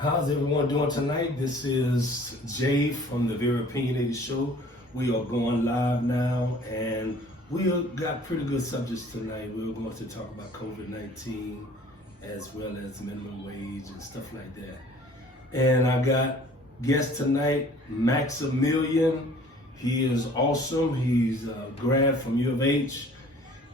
How's everyone doing tonight? This is Jay from the Very Opinionated Show. We are going live now, and we got pretty good subjects tonight. We're going to talk about COVID-19 as well as minimum wage and stuff like that. And I got guest tonight, Maximilian. He is awesome. He's a grad from U of H.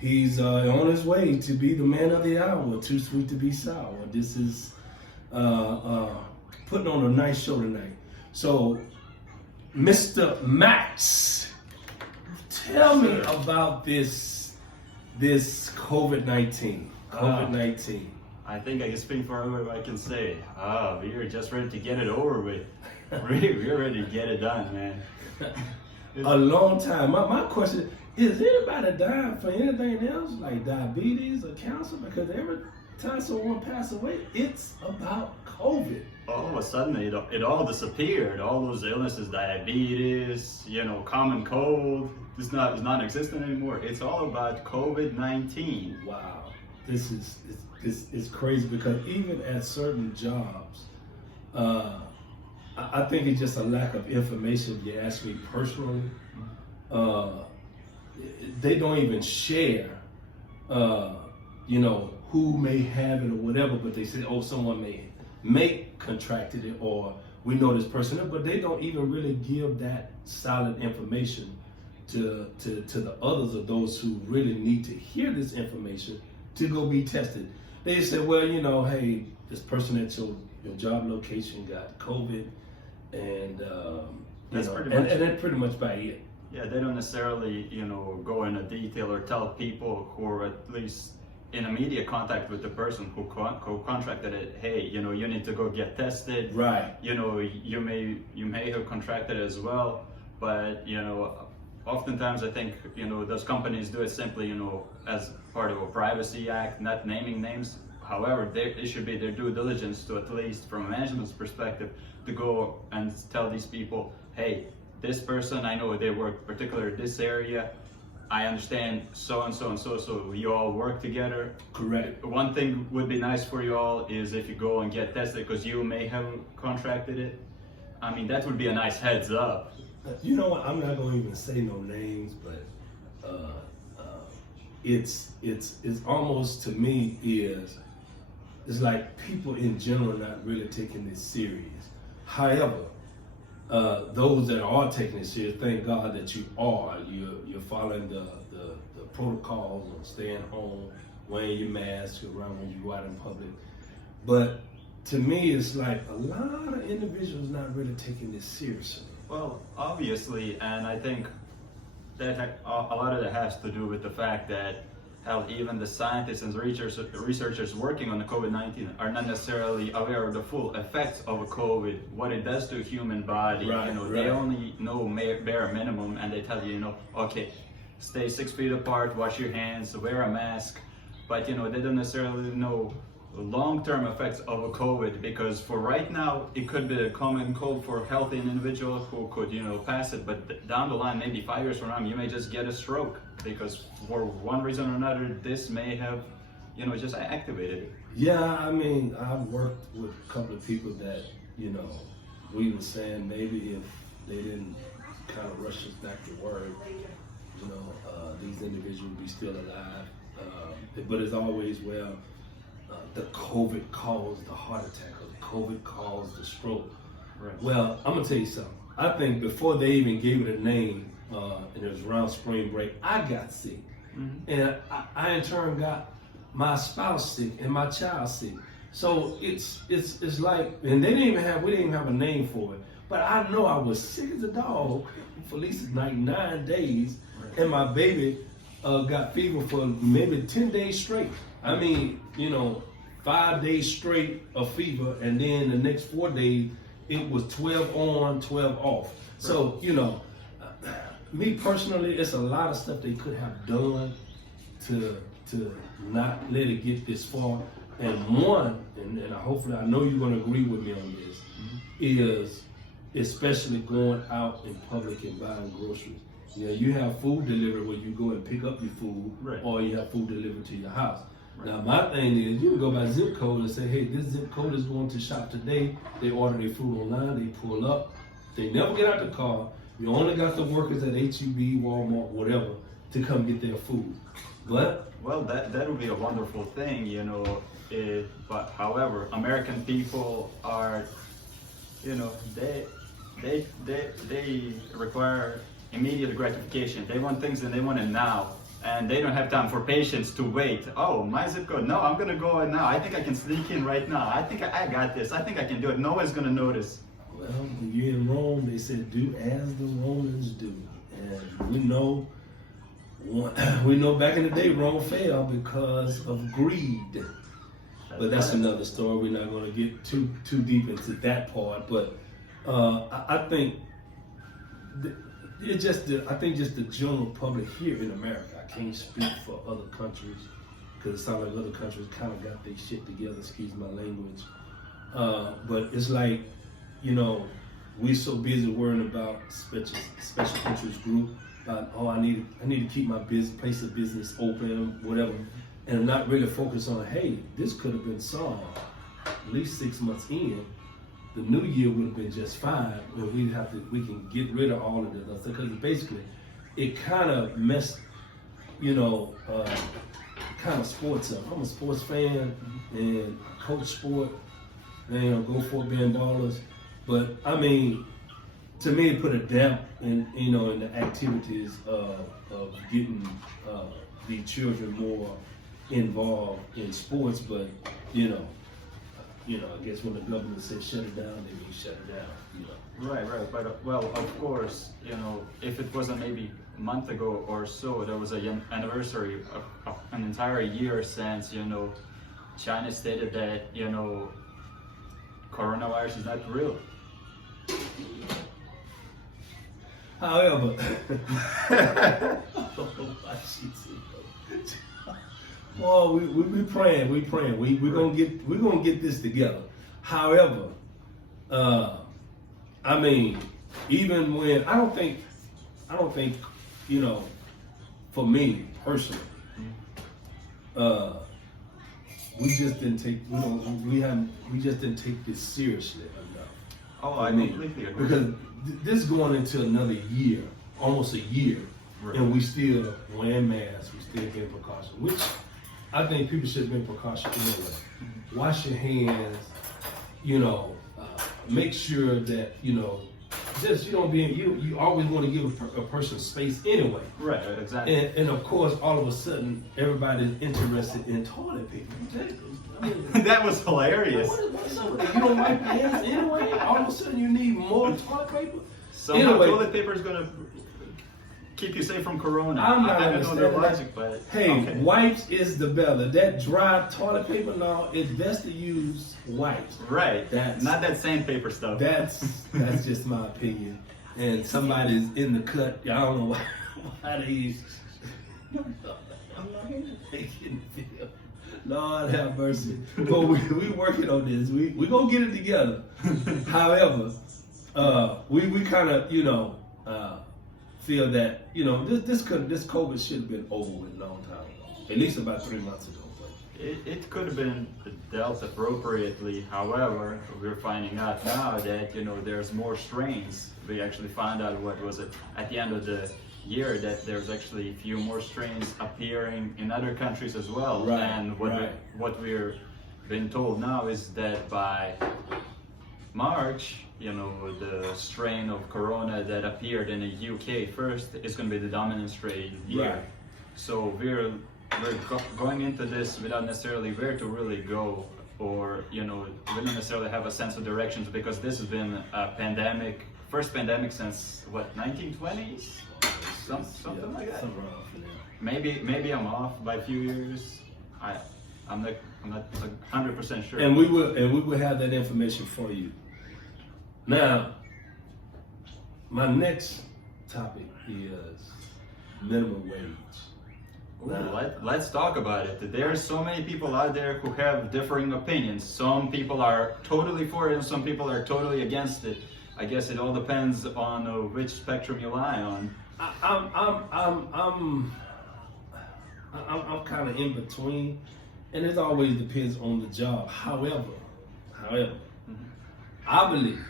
He's on his way to be the man of the hour, too sweet to be sour. This is putting on a nice show tonight. So, Mr. Max, tell me about this COVID-19. COVID-19. I think I can speak for everyone. I can say, we are just ready to get it over with. We're ready to get it done, man. A long time. My question is anybody dying for anything else like diabetes or cancer? Because every time someone passes away, it's about COVID. All of a sudden, it all disappeared. All those illnesses, diabetes, common cold, it's non-existent anymore. It's all about COVID-19. Wow, this is crazy because even at certain jobs, I think it's just a lack of information. If you ask me personally, they don't even share, who may have it or whatever, but they say, oh, someone may contracted it, or we know this person, but they don't even really give that solid information to the others of those who really need to hear this information to go be tested. They say, well, hey, this person at your job location got COVID, and that's pretty much by it. Yeah, they don't necessarily, go into detail or tell people who are at least in immediate contact with the person who contracted it, hey, you need to go get tested. Right. You may have contracted it as well, but oftentimes I think those companies do it simply as part of a privacy act, not naming names. However, it should be their due diligence to, at least from a management's perspective, to go and tell these people, hey, this person, I know they work particularly in this area. I understand so and so and so you all work together. Correct. One thing would be nice for you all is if you go and get tested because you may have contracted it. I mean, that would be a nice heads up. You know what? I'm not going to even say no names, but it's almost, to me, it's like people in general not really taking this serious. However, those that are taking it serious, thank God that you are. You're following the protocols of staying home, wearing your mask around when you go out in public. But to me, it's like a lot of individuals not really taking this seriously. Well, obviously, and I think that a lot of that has to do with the fact that how even the scientists and researchers working on the COVID-19 are not necessarily aware of the full effects of a COVID, what it does to a human body. Right, They only know bare minimum, and they tell you, okay, stay 6 feet apart, wash your hands, wear a mask, but they don't necessarily know long-term effects of a COVID, because for right now it could be a common cold for a healthy individual who could pass it, but down the line, maybe 5 years from now, you may just get a stroke because for one reason or another this may have just activated it. Yeah, I mean, I've worked with a couple of people that we were saying maybe if they didn't kind of rush us back to work, these individuals would be still alive, but as always, the COVID caused the heart attack, or the COVID caused the stroke. Right. Well, I'm gonna tell you something. I think before they even gave it a name, and it was around spring break, I got sick. Mm-hmm. And I in turn got my spouse sick and my child sick. So it's like, and we didn't even have a name for it. But I know I was sick as a dog for at least like 9 days, right. And my baby got fever for maybe 10 days straight. I mean, 5 days straight of fever, and then the next 4 days it was 12 on, 12 off. Right. So, me personally, it's a lot of stuff they could have done to not let it get this far. And one, and hopefully I know you're going to agree with me on this, mm-hmm. is especially going out in public and buying groceries. You have food delivery where you go and pick up your food, right. Or you have food delivered to your house. Now my thing is, you can go by zip code and say, hey, this zip code is going to shop today. They order their food online, they pull up. They never get out the car. You only got the workers at HEB, Walmart, whatever, to come get their food. But well, that would be a wonderful thing, you know. But however, American people are, you know, they require immediate gratification. They want things and they want it now, and they don't have time for patience to wait. Oh, my zip code. No, I'm gonna go in now. I think I can sneak in right now. I think I got this. I think I can do it. No one's gonna notice. well, when you're in Rome, they said, do as the Romans do. And we know back in the day, Rome fell because of greed. But that's another story. We're not going to get too deep into that part. But I think just the general public here in America. I can't speak for other countries because it sounds like other countries kind of got their shit together. Excuse my language. But it's like, you know, we're so busy worrying about special interest group. I need to keep my place of business open, whatever, and I'm not really focused on, hey, this could have been solved at least 6 months in. The new year would have been just fine, and we can get rid of all of this stuff because basically, it kind of messed, you know, kind of sports up. I'm a sports fan and coach sport, and you know, go $4 billion, but I mean, to me, it put a damp in, you know, in the activities of getting the children more involved in sports. But you know, I guess when the government said shut it down, they mean shut it down. You know. Right. But well, of course, you know, if it wasn't maybe a month ago or so, there was an anniversary of an entire year since, you know, China stated that, you know, coronavirus is not real. However, well, we praying. We're gonna get this together. However, I mean, even when I don't think, you know, for me personally, we just didn't take, you know, we just didn't take this seriously enough. Oh, I completely agree. Because this going into another year, almost a year, right, and we still wearing masks, we still getting precautions, which I think people should have been precautioned anyway. Mm-hmm. Wash your hands, you know, make sure that, you know, just you always want to give a person space anyway. Right, exactly. And of course, all of a sudden, everybody's interested in toilet paper. I mean, that was hilarious. What's up with that? You don't wipe your hands anyway? All of a sudden, you need more toilet paper? Somehow toilet paper is going to keep you safe from corona. I'm not I don't know the logic, but hey, okay. Wipes is the better. That dry toilet paper, now it's best to use wipes. Right. Not that sandpaper stuff. That's just my opinion. And somebody's in the cut. I don't know why they use. I'm not even taking the video. Lord have mercy. But we working on this. We gonna get it together. However, we kind of, you know, feel that, you know, this COVID should have been over with a long time ago, at least about 3 months ago. But it could have been dealt appropriately. However, we're finding out now that, you know, there's more strains. We actually found out, what was it, at the end of the year, that there's actually a few more strains appearing in other countries as well. Right, and what we're been told now is that by March, you know, the strain of corona that appeared in the UK first is going to be the dominant strain here. Right. So we're going into this without necessarily where to really go, or, you know, we don't necessarily have a sense of directions, because this has been a first pandemic since what, 1920s, something like that. Maybe I'm off by a few years. I'm not 100% sure. And we will have that information for you. Now, my next topic is minimum wage. Let's talk about it. There are so many people out there who have differing opinions. Some people are totally for it, and some people are totally against it. I guess it all depends on which spectrum you lie on. I'm kind of in between, and it always depends on the job. However, I believe,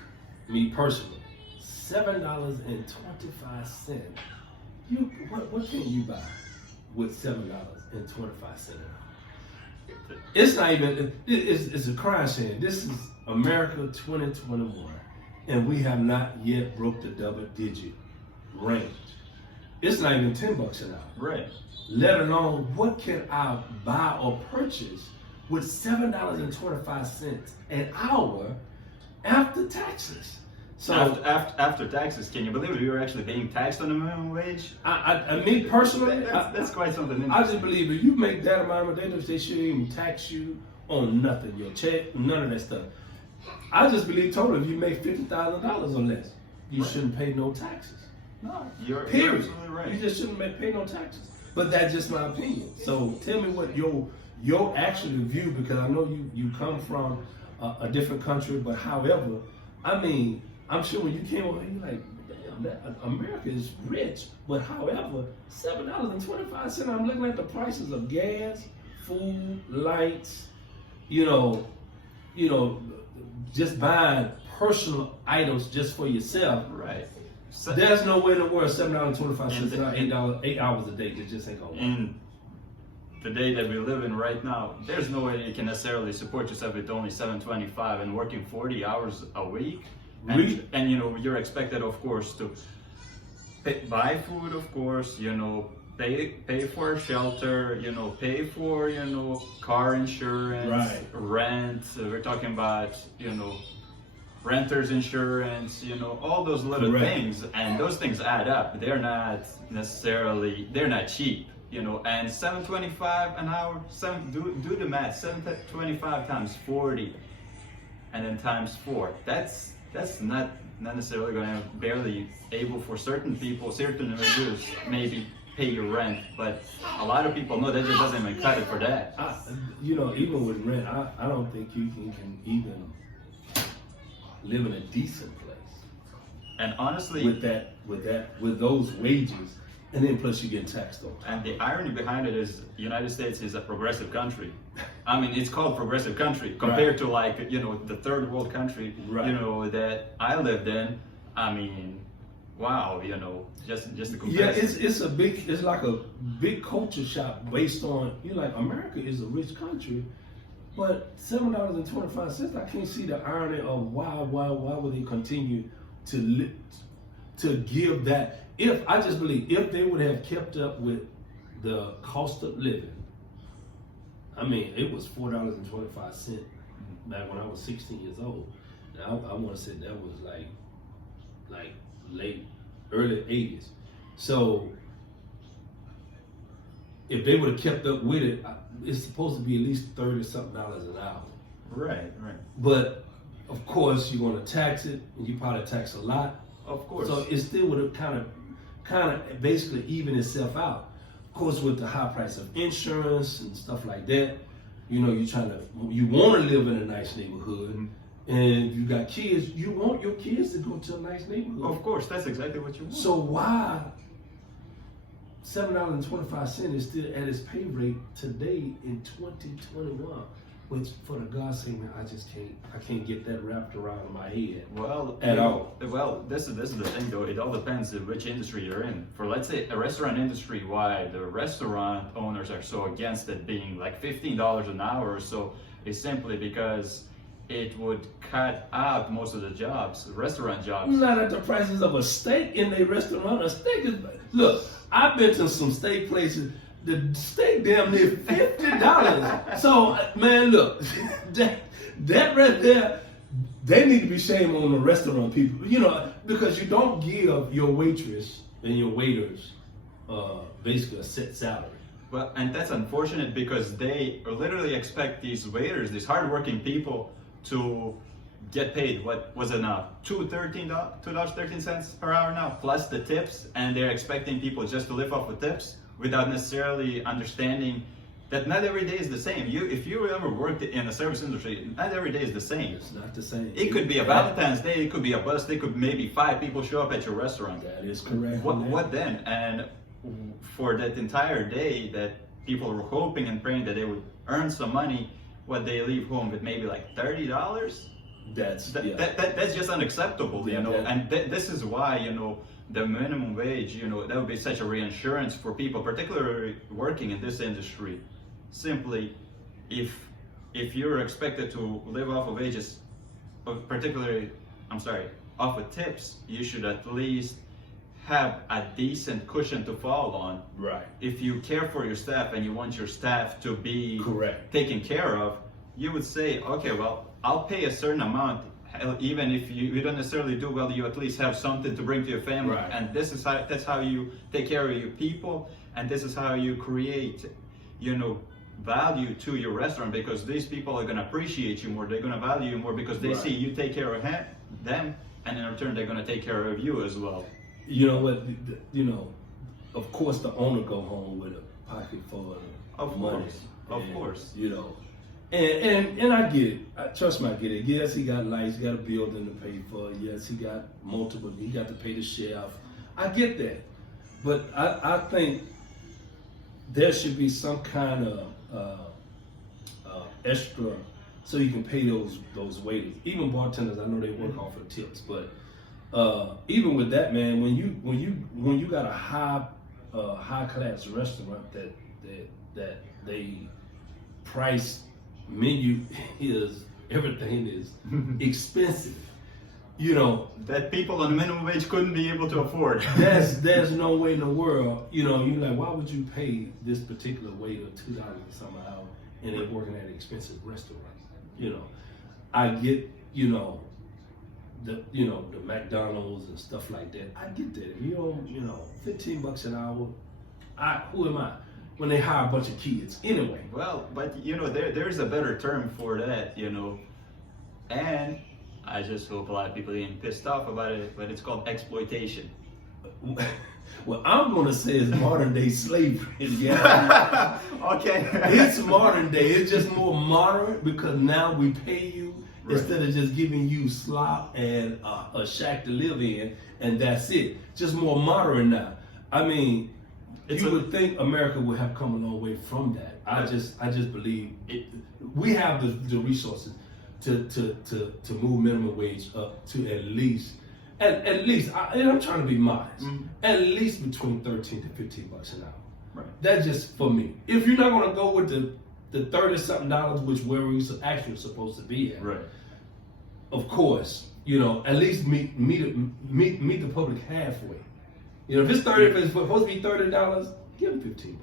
me personally, $7.25. What can you buy with $7.25? It's not even. It's a crime saying this is America 2021, and we have not yet broke the double-digit range. It's not even $10 an hour. Right. Let alone what can I buy or purchase with $7.25 an hour after taxes. So after taxes, can you believe it? We were actually being taxed on the minimum wage? Me personally, that's quite something interesting. I just believe if you make that amount of money, they shouldn't even tax you on nothing, your check, none of that stuff. I just believe totally if you make $50,000 or less, you shouldn't pay no taxes. No, you're Period. absolutely right. You just shouldn't pay no taxes. But that's just my opinion. So tell me what your actual view, because I know you come from a different country, but however, I mean, I'm sure when you came over here, you're like, damn, America is rich. But however, $7.25, I'm looking at the prices of gas, food, lights, just buying personal items just for yourself. Right. There's no way in the world $7.25 not $8 hours a day. It just ain't gonna work. In the day that we live in right now, there's no way that you can necessarily support yourself with only $7.25 and working 40 hours a week. And you're expected, of course, to buy food, of course, pay for shelter, pay for, car insurance, right. Rent. We're talking about, renter's insurance, all those little things, and those things add up. They're not cheap, and $7.25 an hour, do the math, $7.25 times 40, and then times 4. That's not necessarily going to barely able for certain people, certain individuals, maybe pay your rent, but a lot of people know that just doesn't even cut it for that. Even with rent, I don't think you can even live in a decent place. And honestly, with those wages, and then plus you get taxed on. And the irony behind it is, the United States is a progressive country. I mean, it's called progressive country compared to the third world country, that I lived in. I mean, wow, just the comparison. Yeah, it's like a big culture shock based on, America is a rich country, but $7.25, I can't see the irony of why would they continue to give that. I just believe if they would have kept up with the cost of living, I mean, it was $4.25 back when I was 16 years old. Now I want to say that was like early 80s. So if they would have kept up with it, it's supposed to be at least $30-something an hour. Right. But of course, you're going to tax it, and you probably tax a lot. Of course. So it still would have kind of basically even itself out. Of course, with the high price of insurance and stuff like that, you want to live in a nice neighborhood, and you got kids, you want your kids to go to a nice neighborhood. Of course, that's exactly what you want. So why $7.25 is still at its pay rate today in 2021? Which, for the God's sake, man, I can't get that wrapped around my head. Well, at all. Well, this is the thing though. It all depends on which industry you're in. For, let's say, a restaurant industry, why the restaurant owners are so against it being like $15 an hour or so is simply because it would cut out most of the jobs, restaurant jobs. Not at the prices of a steak in a restaurant. A steak is, look, I've been to some steak places. The steak damn near $50. So, man, look, that right there, they need to be shamed on the restaurant people, because you don't give your waitress and your waiters basically a set salary. Well, and that's unfortunate because they literally expect these waiters, these hardworking people, to get paid. What was it now? $2.13 per hour now, plus the tips, and they're expecting people just to live off the tips, without necessarily understanding that not every day is the same. If you ever worked in the service industry, not every day is the same. It's not the same. It could be a Valentine's Day, it could be a bus, they could maybe 5 people show up at your restaurant. That is correct. What then? And for that entire day that people were hoping and praying that they would earn some money, what they leave home with maybe like $30. That's That's just unacceptable, Yeah, you know. that- And this is why, you know, the minimum wage, you know, that would be such a reinsurance for people, particularly working in this industry. Simply, if you're expected to live off of wages, off of tips, you should at least have a decent cushion to fall on. right. If you care for your staff and you want your staff to be Correct. taken care of, you would say, okay, well, I'll pay a certain amount, even if you don't necessarily do well, you at least have something to bring to your family. Right. And that's how you take care of your people, and this is how you create, you know, value to your restaurant, because these people are going to appreciate you more, they're going to value you more because they Right. see you take care of them, and in return they're going to take care of you as well. You know what? You know, of course, the owner go home with a pocket full Of money. course, of course. You know, and I get it. Trust me, I get it. Yes, he got lights, he got a building to pay for. Yes, he got multiple. He got to pay the chef. I get that, but I think there should be some kind of extra, so you can pay those waiters, even bartenders. I know they work off of tips, but even with that, man, when you got a high class restaurant that they price menu is everything is expensive, you know. That people on minimum wage couldn't be able to afford. There's no way in the world, you know. You're like, why would you pay this particular waiter $2 some hour and they're working at an expensive restaurant? You know, I get, you know, the McDonald's and stuff like that. I get that. If you don't, you know, $15 an hour, who am I? When they hire a bunch of kids, anyway. Well, but you know, there's a better term for that, you know, and I just hope a lot of people getting pissed off about it, but it's called exploitation. Well, I'm gonna say it's modern day slavery. Yeah. Okay. It's modern day. It's just more modern because now we pay you Right. instead of just giving you slop and a shack to live in, and that's it. Just more modern now. I mean, you would think America would have come a long way from that. I just believe we have the resources to move minimum wage up to at least, and I'm trying to be modest, at least between $13 to $15 an hour. Right. That's just for me. If you're not gonna go with the $30-something, which where we actually supposed to be at, Right. of course, you know, at least meet the public halfway. You know, if it's supposed to be $30, give them $15,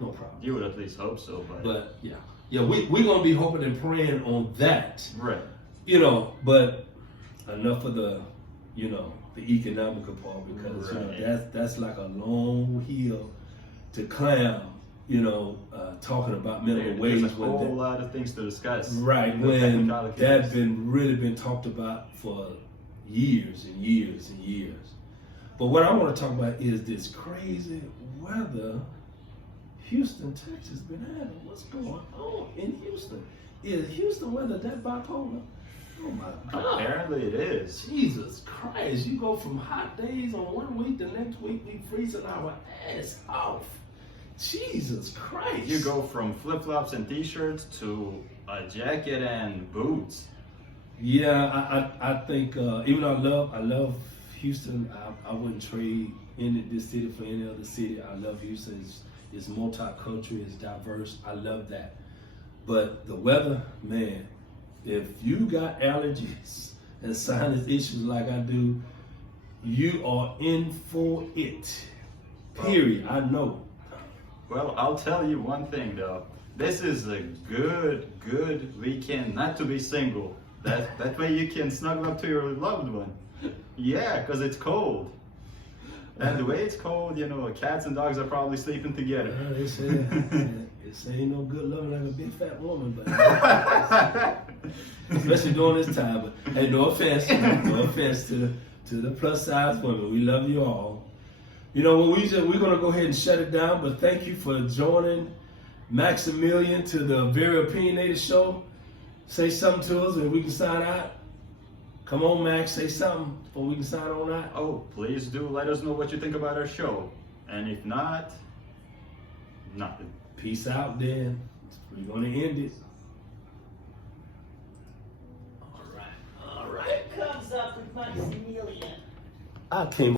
no problem. You would at least hope so, But yeah, we're gonna be hoping and praying on that. right. You know, but enough of the economical part, because Right. you know that's like a long hill to climb. You know, talking about minimum wage. There's a whole lot of things to discuss. Right, The when technicalities. that's really been talked about for years and years and years. But what I want to talk about is this crazy weather Houston, Texas been having. What's going on in Houston? Is Houston weather that bipolar? Oh my God. Apparently it is. Jesus Christ, you go from hot days on one week, the next week we freezing our ass off. Jesus Christ. You go from flip-flops and t-shirts to a jacket and boots. Yeah, I think even though I love Houston, I wouldn't trade in this city for any other city. I love Houston. It's multicultural, it's diverse. I love that. But the weather, man, if you got allergies and sinus issues like I do, you are in for it. Period. I know. Well, I'll tell you one thing though. This is a good weekend not to be single. That way you can snuggle up to your loved one. Yeah, because it's cold. And the way it's cold, you know, cats and dogs are probably sleeping together. They say ain't no good loving like a big fat woman, but especially during this time. But hey, no offense to the plus size women. We love you all. You know, we're gonna go ahead and shut it down. But thank you for joining Maximilian to the Very Opinionated Show. Say something to us and we can sign out. Come on, Max, say something before we can sign on out. Oh, please do let us know what you think about our show. And if not, Nothing. Peace out, then. We're gonna end it. All right. Who comes up with Maximilian? I came